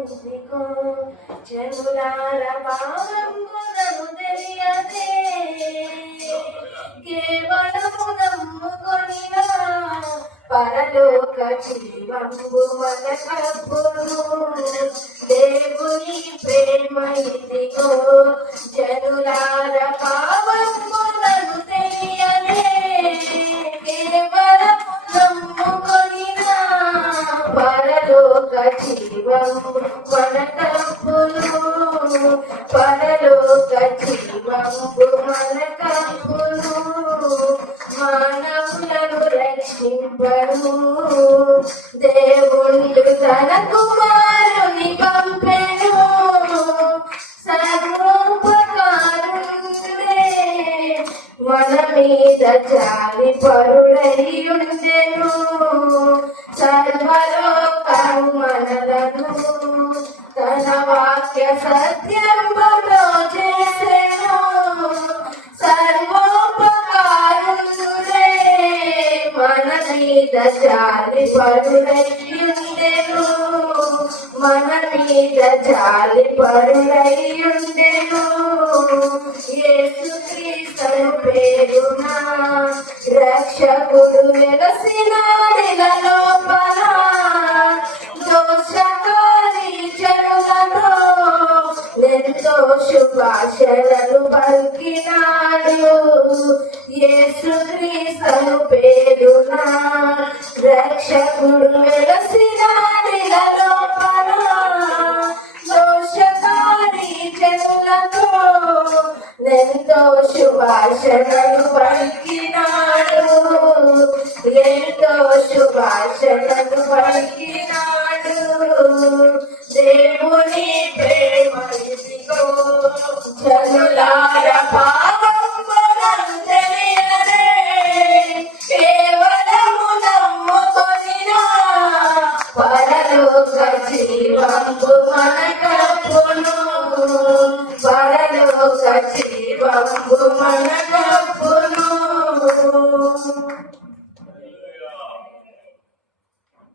ఇదిగో జనులార పాపములను తెలియదే కేవలము నమ్ముకొనినా పరలోక జీవంబు మనకప్పును దేవుని ప్రేమ ఇదిగో జనులార పాపములను తెలియదే కేవలము నమ్ముకొనినా పరలోక జీవంబు మనకప్పును పరలోక జీవంబు మనకప్పును మానవులను రక్షింపను దేవుడు తన కుమారుని పంపెను సర్వోపకారుడే మన మీద జాలి పరుడయ్యుండెను సర్వలోకము మనలను తన వాక్య సత్యములో చేసెను సర్వోపకారుడే మన మీద జాలి పరుడయ్యుండెను మన మీద జాలి పరుడయ్యుండెను యేసుక్రీస్తు పేరున రక్షకుడు వెలసినాడిల లోపల దోషకారి జనులను ఎంతో శుభాశలను పలికినాడు యేసుక్రీస్తు పేరున రక్షకుడు వెలసినాడిల లోపల దోషకారి జనులను ఎంతో శుభాశలను పలికినాడు ఎంతో శుభాశలను పలికినాడు దేవుని ప్రేమ ఇదిగో జనులార పాపములను తెలియదే కేవలము నమ్ముకొనినా పరలోక జీవంబు మనకప్పును పరలోక జీవంబు మనకప్పును